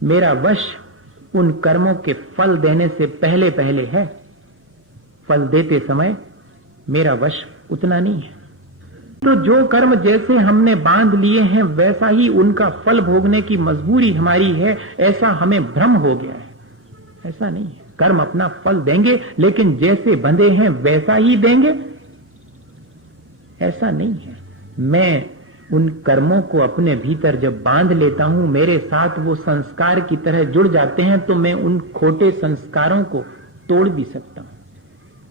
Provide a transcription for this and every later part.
मेरा वश उन कर्मों के फल देने से पहले पहले है। फल देते समय मेरा वश उतना नहीं है। तो जो कर्म जैसे हमने बांध लिए हैं वैसा ही उनका फल भोगने की मजबूरी हमारी है, ऐसा हमें भ्रम हो गया है। ऐसा नहीं है। कर्म अपना फल देंगे, लेकिन जैसे बंधे हैं वैसा ही देंगे, ऐसा नहीं है। मैं उन कर्मों को अपने भीतर जब बांध लेता हूं, मेरे साथ वो संस्कार की तरह जुड़ जाते हैं, तो मैं उन खोटे संस्कारों को तोड़ भी सकता हूं।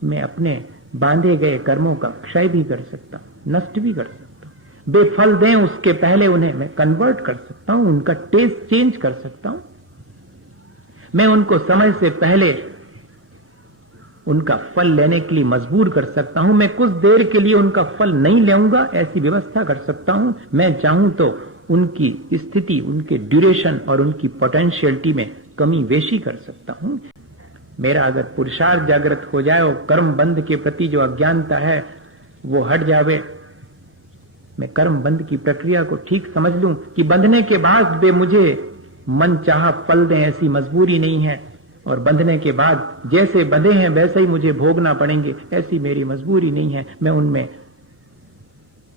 मैं अपने बांधे गए कर्मों का क्षय भी कर सकता हूं, नष्ट भी कर सकता हूं। बेफल दें उसके पहले उन्हें मैं कन्वर्ट कर सकता हूं, उनका टेस्ट चेंज कर सकता हूं। मैं उनको समय से पहले उनका फल लेने के लिए मजबूर कर सकता हूं। मैं कुछ देर के लिए उनका फल नहीं लेऊंगा, ऐसी व्यवस्था कर सकता हूं। मैं चाहूं तो उनकी स्थिति, उनके ड्यूरेशन और उनकी पोटेंशियलिटी में कमी वेशी कर सकता हूं। मेरा अगर पुरुषार्थ जागृत हो जाए और कर्म बंध के प्रति जो अज्ञानता है वो हट जावे, मैं कर्म बंध की प्रक्रिया को ठीक समझ लूं कि बंधने के बाद वे मुझे मन चाहा फल दें, ऐसी मजबूरी नहीं है, और बंधने के बाद जैसे बंधे हैं वैसे ही मुझे भोगना पड़ेंगे, ऐसी मेरी मजबूरी नहीं है। मैं उनमें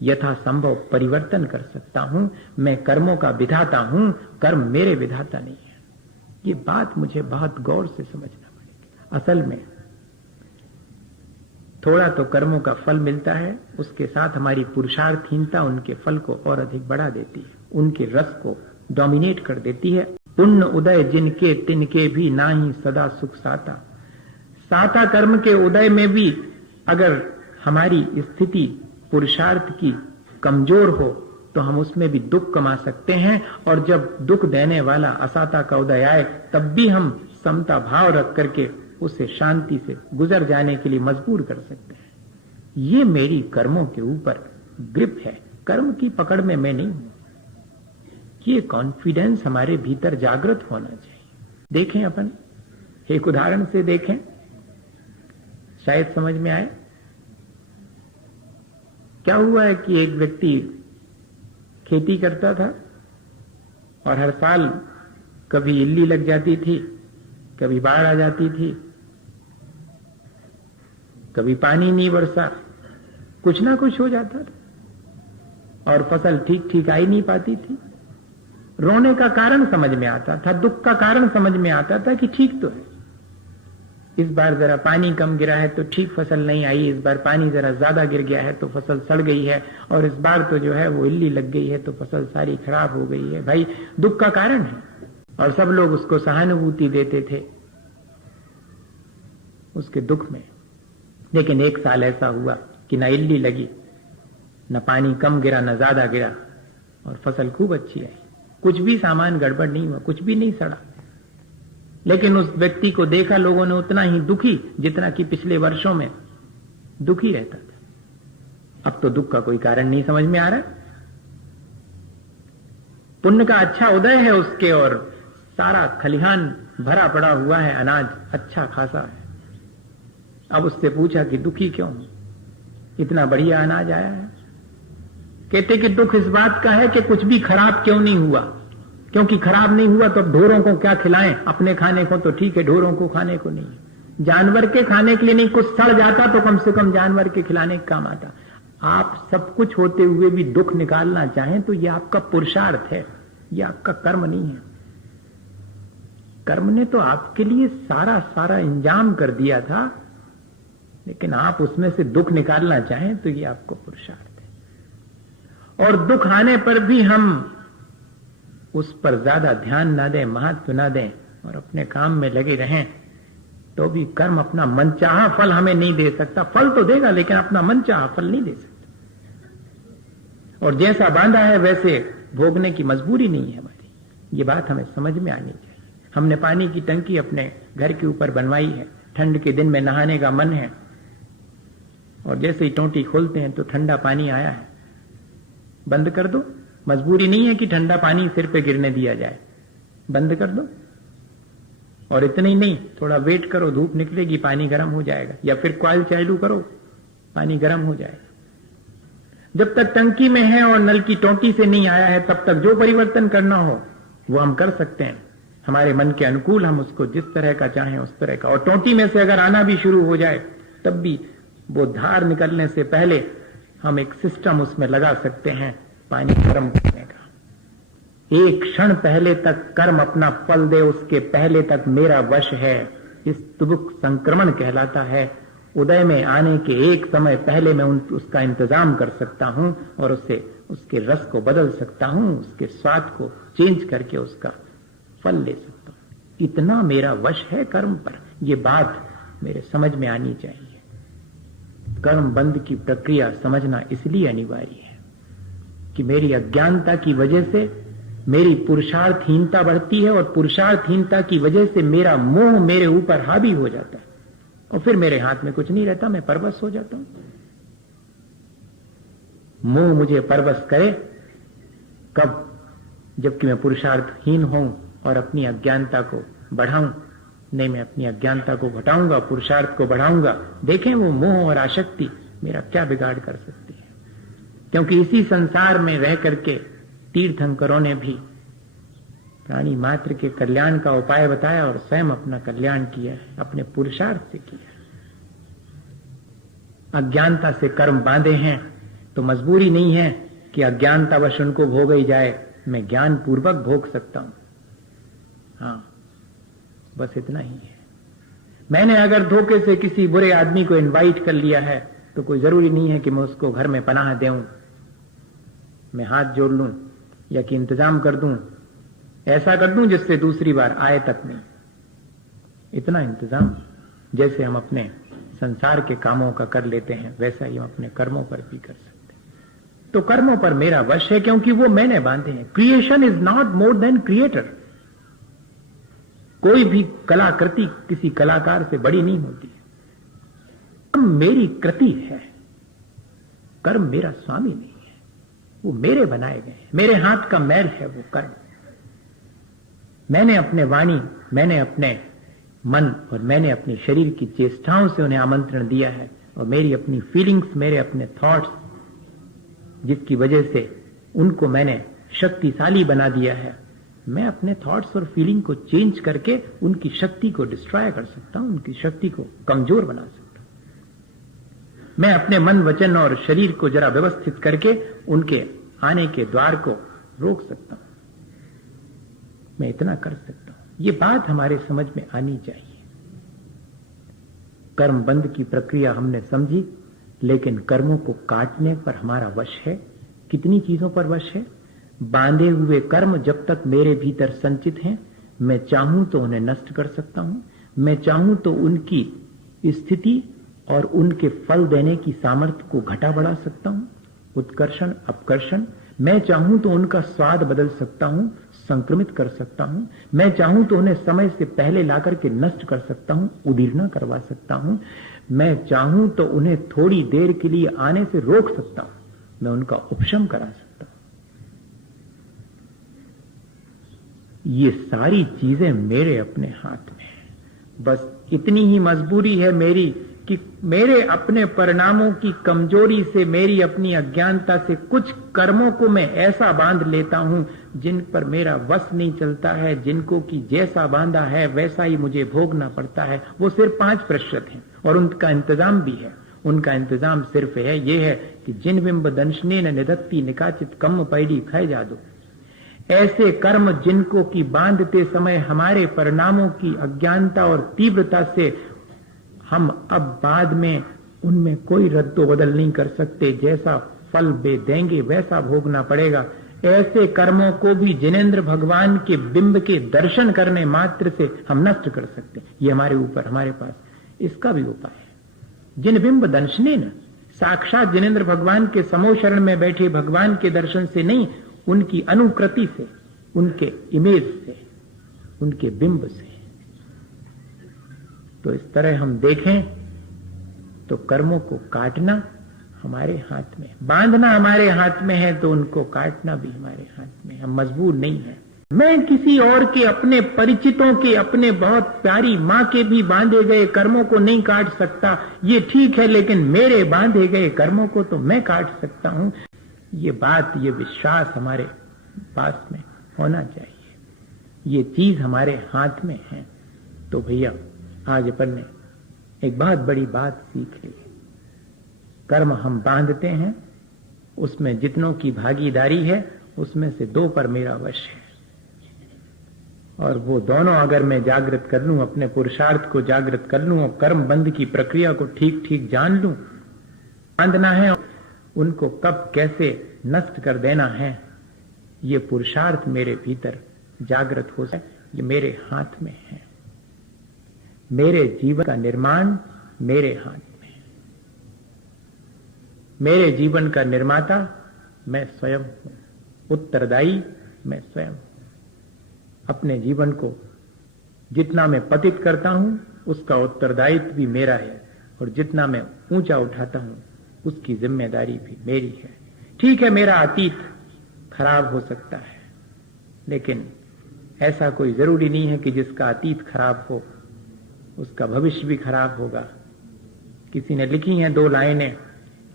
यथासंभव परिवर्तन कर सकता हूं। मैं कर्मों का विधाता हूं, कर्म मेरे विधाता नहीं है। ये बात मुझे बहुत गौर से समझना पड़ेगा। असल में थोड़ा तो कर्मों का फल मिलता है, उसके साथ हमारी पुरुषार्थहीनता उनके फल को और अधिक बढ़ा देती है, उनके रस को डोमिनेट कर देती है। पुण्य उदय जिनके तिनके भी नाही सदा सुख साता। साता कर्म के उदय में भी अगर हमारी स्थिति पुरुषार्थ की कमजोर हो तो हम उसमें भी दुख कमा सकते हैं, और जब दुख देने वाला असाता का उदय आए तब भी हम समता भाव रख करके उसे शांति से गुजर जाने के लिए मजबूर कर सकते हैं। ये मेरी कर्मों के ऊपर ग्रिप है, कर्म की पकड़ में मैं नहीं हूं। ये कॉन्फिडेंस हमारे भीतर जागृत होना चाहिए। देखें, अपन एक उदाहरण से देखें, शायद समझ में आए। क्या हुआ है कि एक व्यक्ति खेती करता था और हर साल कभी इल्ली लग जाती थी, कभी बाढ़ आ जाती थी, कभी पानी नहीं बरसा, कुछ ना कुछ हो जाता था और फसल ठीक ठीक आ ही नहीं पाती थी। रोने का कारण समझ में आता था, दुख का कारण समझ में आता था कि ठीक तो है, इस बार जरा पानी कम गिरा है तो ठीक फसल नहीं आई, इस बार पानी जरा ज्यादा गिर गया है तो फसल सड़ गई है, और इस बार तो जो है वो इल्ली लग गई है तो फसल सारी खराब हो गई है। भाई दुख का कारण है, और सब लोग उसको सहानुभूति देते थे उसके दुख में। लेकिन एक साल ऐसा हुआ कि न इल्ली लगी, न पानी कम गिरा, न ज्यादा गिरा, और फसल खूब अच्छी आई। कुछ भी सामान गड़बड़ नहीं हुआ, कुछ भी नहीं सड़ा। लेकिन उस व्यक्ति को देखा लोगों ने उतना ही दुखी जितना कि पिछले वर्षों में दुखी रहता था। अब तो दुख का कोई कारण नहीं समझ में आ रहा। पुण्य का अच्छा उदय है उसके, और सारा खलिहान भरा पड़ा हुआ है, अनाज अच्छा खासा है। अब उससे पूछा कि दुखी क्यों, इतना बढ़िया अनाज आया है। कहते कि दुख इस बात का है कि कुछ भी खराब क्यों नहीं हुआ, क्योंकि खराब नहीं हुआ तो अब ढोरों को क्या खिलाएं, अपने खाने को तो ठीक है, ढोरों को खाने को नहीं, जानवर के खाने के लिए नहीं, कुछ सड़ जाता तो कम से कम जानवर के खिलाने का काम आता। आप सब कुछ होते हुए भी दुख निकालना चाहें तो यह आपका पुरुषार्थ है, यह आपका कर्म नहीं है। कर्म ने तो आपके लिए सारा सारा इंजाम कर दिया था, लेकिन आप उसमें से दुख निकालना चाहें तो ये आपको पुरुषार्थ है। और दुख आने पर भी हम उस पर ज्यादा ध्यान ना दें, महत्व ना दें, और अपने काम में लगे रहें, तो भी कर्म अपना मनचाहा फल हमें नहीं दे सकता। फल तो देगा लेकिन अपना मनचाहा फल नहीं दे सकता। और जैसा बांधा है वैसे भोगने की मजबूरी नहीं है हमारी। ये बात हमें समझ में आनी चाहिए। हमने पानी की टंकी अपने घर के ऊपर बनवाई है, ठंड के दिन में नहाने का मन है, और जैसे ही टोंटी खोलते हैं तो ठंडा पानी आया है, बंद कर दो। मजबूरी नहीं है कि ठंडा पानी सिर पे गिरने दिया जाए, बंद कर दो। और इतना ही नहीं, थोड़ा वेट करो, धूप निकलेगी, पानी गर्म हो जाएगा, या फिर कॉइल चालू करो, पानी गर्म हो जाएगा। जब तक टंकी में है और नल की टोंटी से नहीं आया है तब तक जो परिवर्तन करना हो वो हम कर सकते हैं, हमारे मन के अनुकूल हम उसको जिस तरह का चाहें उस तरह का, और टोंटी में से अगर आना भी शुरू हो जाए तब भी वो धार निकलने से पहले हम एक सिस्टम उसमें लगा सकते हैं पानी गर्म करने का। एक क्षण पहले तक कर्म अपना फल दे, उसके पहले तक मेरा वश है। इस तुबुक संक्रमण कहलाता है। उदय में आने के एक समय पहले मैं उसका इंतजाम कर सकता हूं और उसके रस को बदल सकता हूं, उसके स्वाद को चेंज करके उसका फल ले सकता हूं। इतना मेरा वश है कर्म पर। यह बात मेरे समझ में आनी चाहिए। कर्म बंध की प्रक्रिया समझना इसलिए अनिवार्य है कि मेरी अज्ञानता की वजह से मेरी पुरुषार्थहीनता बढ़ती है, और पुरुषार्थहीनता की वजह से मेरा मोह मेरे ऊपर हावी हो जाता है, और फिर मेरे हाथ में कुछ नहीं रहता, मैं परवश हो जाता हूं। मोह मुझे परवश करे कब? जबकि मैं पुरुषार्थहीन हूं और अपनी अज्ञानता को बढ़ाऊं। नहीं, मैं अपनी अज्ञानता को घटाऊंगा, पुरुषार्थ को बढ़ाऊंगा। देखें वो मोह और आसक्ति मेरा क्या बिगाड़ कर सकती है। क्योंकि इसी संसार में रह करके तीर्थंकरों ने भी प्राणी मात्र के कल्याण का उपाय बताया और स्वयं अपना कल्याण किया, अपने पुरुषार्थ से किया। अज्ञानता से कर्म बांधे हैं तो मजबूरी नहीं है कि अज्ञानतावश उनको भोग ही जाए, मैं ज्ञान पूर्वक भोग सकता हूं। हाँ, बस इतना ही है। मैंने अगर धोखे से किसी बुरे आदमी को इनवाइट कर लिया है तो कोई जरूरी नहीं है कि मैं उसको घर में पनाह देऊं, मैं हाथ जोड़ लूं या कि इंतजाम कर दूं, ऐसा कर दूं जिससे दूसरी बार आए तक नहीं। इतना इंतजाम जैसे हम अपने संसार के कामों का कर लेते हैं, वैसा ही हम अपने कर्मों पर भी कर सकते हैं। तो कर्मों पर मेरा वश है क्योंकि वो मैंने बांधे हैं। Creation is not more than creator. कोई भी कलाकृति किसी कलाकार से बड़ी नहीं होती है। कर्म मेरी कृति है, कर्म मेरा स्वामी नहीं है, वो मेरे बनाए गए हैं, मेरे हाथ का मैल है वो कर्म। मैंने अपने वाणी, मैंने अपने मन और मैंने अपने शरीर की चेष्टाओं से उन्हें आमंत्रण दिया है, और मेरी अपनी फीलिंग्स, मेरे अपने थॉट्स, जिसकी वजह से उनको मैंने शक्तिशाली बना दिया है, मैं अपने थॉट्स और फीलिंग को चेंज करके उनकी शक्ति को डिस्ट्रॉय कर सकता हूं, उनकी शक्ति को कमजोर बना सकता हूं। मैं अपने मन, वचन और शरीर को जरा व्यवस्थित करके उनके आने के द्वार को रोक सकता हूं। मैं इतना कर सकता हूं। ये बात हमारे समझ में आनी चाहिए। कर्म बंध की प्रक्रिया हमने समझी, लेकिन कर्मों को काटने पर हमारा वश है। कितनी चीजों पर वश है? बांधे हुए कर्म जब तक मेरे भीतर संचित हैं, मैं चाहूं तो उन्हें नष्ट कर सकता हूं, मैं चाहूं तो उनकी स्थिति और उनके फल देने की सामर्थ्य को घटा बढ़ा सकता हूं, उत्कर्षण अपकर्षण। मैं चाहूं तो उनका स्वाद बदल सकता हूं, संक्रमित कर सकता हूं। मैं चाहूं तो उन्हें समय से पहले लाकर के नष्ट कर सकता हूं, उदीर्णा करवा सकता हूं। मैं चाहूं तो उन्हें थोड़ी देर के लिए आने से रोक सकता हूं, मैं उनका उपशम करा सकता हूं। ये सारी चीजें मेरे अपने हाथ में है। बस इतनी ही मजबूरी है मेरी कि मेरे अपने परिणामों की कमजोरी से, मेरी अपनी अज्ञानता से कुछ कर्मों को मैं ऐसा बांध लेता हूं जिन पर मेरा वश नहीं चलता है, जिनको कि जैसा बांधा है वैसा ही मुझे भोगना पड़ता है। वो सिर्फ 5% हैं और उनका इंतजाम भी है। उनका इंतजाम सिर्फ है ये है कि जिन बिंब दंशने न निधत्ती निकाचित कम पैडी खै जादू। ऐसे कर्म जिनको कि बांधते समय हमारे परिणामों की अज्ञानता और तीव्रता से हम अब बाद में उनमें कोई रद्दो बदल नहीं कर सकते, जैसा फल बे देंगे वैसा भोगना पड़ेगा। ऐसे कर्मों को भी जिनेंद्र भगवान के बिंब के दर्शन करने मात्र से हम नष्ट कर सकते हैं। ये हमारे ऊपर, हमारे पास इसका भी उपाय है। जिन बिंब दर्शने न, साक्षात जिनेंद्र भगवान के समो शरण में बैठे भगवान के दर्शन से नहीं, उनकी अनुकृति से, उनके इमेज से, उनके बिंब से। तो इस तरह हम देखें तो कर्मों को काटना हमारे हाथ में, बांधना हमारे हाथ में है, तो उनको काटना भी हमारे हाथ में। हम मजबूर नहीं है। मैं किसी और के, अपने परिचितों के, अपने बहुत प्यारी मां के भी बांधे गए कर्मों को नहीं काट सकता, ये ठीक है, लेकिन मेरे बांधे गए कर्मों को तो मैं काट सकता हूं। ये बात, ये विश्वास हमारे पास में होना चाहिए। ये चीज हमारे हाथ में है। तो भैया आज अपन ने एक बहुत बड़ी बात सीख ली। कर्म हम बांधते हैं, उसमें जितनों की भागीदारी है उसमें से 2 पर मेरा वश है, और वो दोनों अगर मैं जागृत कर लूं, अपने पुरुषार्थ को जागृत कर लूं और कर्म बंध की प्रक्रिया को ठीक ठीक जान लूं, बांधना है उनको कब कैसे नष्ट कर देना है, ये पुरुषार्थ मेरे भीतर जागृत हो जाए, ये मेरे हाथ में है। मेरे जीवन का निर्माण मेरे हाथ में है। मेरे जीवन का निर्माता मैं स्वयं हूं, उत्तरदायी मैं स्वयं हूं। अपने जीवन को जितना मैं पतित करता हूं उसका उत्तरदायित्व भी मेरा है, और जितना मैं ऊंचा उठाता हूं उसकी जिम्मेदारी भी मेरी है। ठीक है, मेरा अतीत खराब हो सकता है, लेकिन ऐसा कोई जरूरी नहीं है कि जिसका अतीत खराब हो उसका भविष्य भी खराब होगा। किसी ने लिखी हैं 2 लाइनें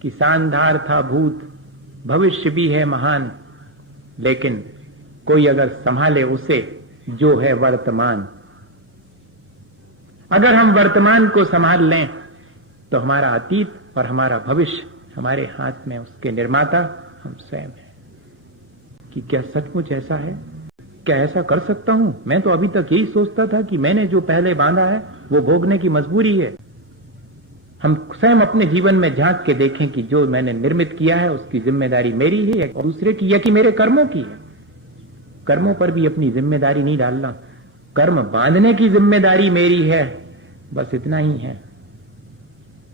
कि शानदार था भूत, भविष्य भी है महान, लेकिन कोई अगर संभाले उसे जो है वर्तमान। अगर हम वर्तमान को संभाल लें तो हमारा अतीत और हमारा भविष्य हमारे हाथ में, उसके निर्माता हम स्वयं हैं। कि क्या सचमुच ऐसा है? क्या ऐसा कर सकता हूं? मैं तो अभी तक यही सोचता था कि मैंने जो पहले बांधा है वो भोगने की मजबूरी है। हम स्वयं अपने जीवन में झांक के देखें कि जो मैंने निर्मित किया है उसकी जिम्मेदारी मेरी है या दूसरे की, या कि मेरे कर्मों की है। कर्मों पर भी अपनी जिम्मेदारी नहीं डालना, कर्म बांधने की जिम्मेदारी मेरी है, बस इतना ही है।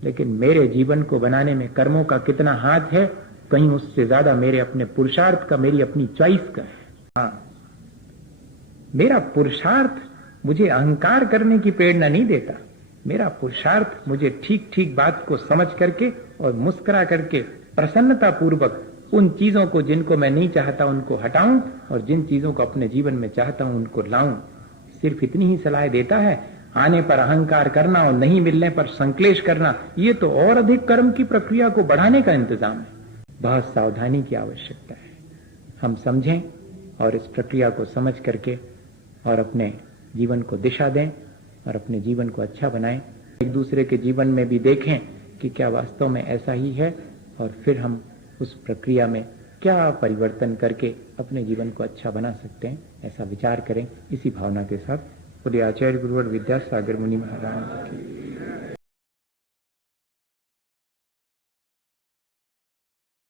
लेकिन मेरे जीवन को बनाने में कर्मों का कितना हाथ है, कहीं उससे ज्यादा मेरे अपने पुरुषार्थ का, मेरी अपनी चॉइस का है। हाँ, मेरा पुरुषार्थ मुझे अहंकार करने की प्रेरणा नहीं देता। मेरा पुरुषार्थ मुझे ठीक ठीक बात को समझ करके और मुस्कुरा करके प्रसन्नता पूर्वक उन चीजों को जिनको मैं नहीं चाहता उनको हटाऊं, और जिन चीजों को अपने जीवन में चाहता हूं उनको लाऊं। सिर्फ इतनी ही सलाह देता है। आने पर अहंकार करना और नहीं मिलने पर संक्लेश करना, ये तो और अधिक कर्म की प्रक्रिया को बढ़ाने का इंतजाम है। बहुत सावधानी की आवश्यकता है। हम समझें और इस प्रक्रिया को समझ करके और अपने जीवन को दिशा दें और अपने जीवन को अच्छा बनाएं। एक दूसरे के जीवन में भी देखें कि क्या वास्तव में ऐसा ही है, और फिर हम उस प्रक्रिया में क्या परिवर्तन करके अपने जीवन को अच्छा बना सकते हैं, ऐसा विचार करें। इसी भावना के साथ बोलिए आचार्य गुरुवर विद्यासागर मुनि महाराज की।